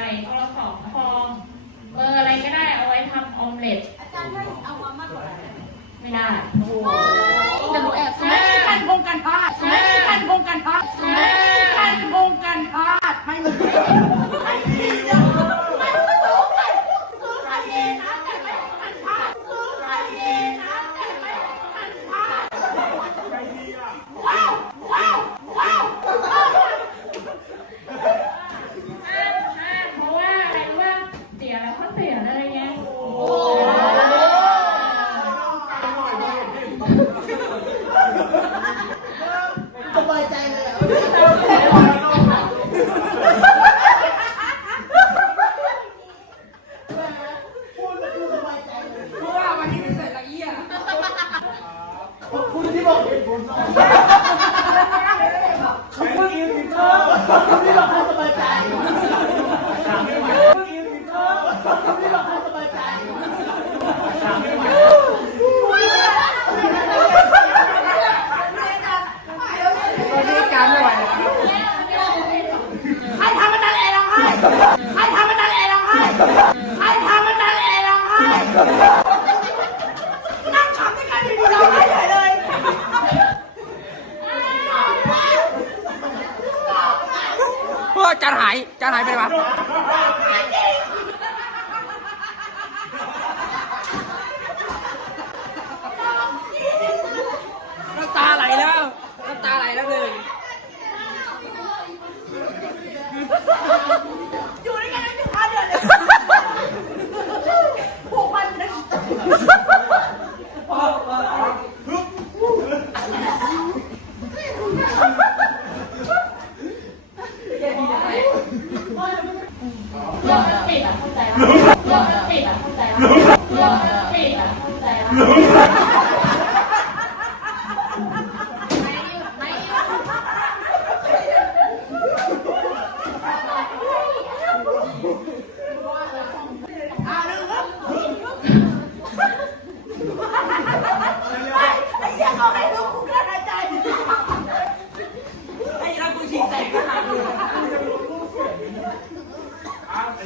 ก่ทอสองฟองเบอร์อะไรก็ได้เอาไว้ทำออมเล็ตอาจารย์ให้เอาความมากกว่าไม่ได้ เขาเพิ่งอินพิเตอร์ที่เราสบายใจใครทำอาจารย์เอร้องไห้ใครทำอาจารย์เอร้องไห้ จานหายจานหายไปไหนวะ ปิดอะเข้าใจ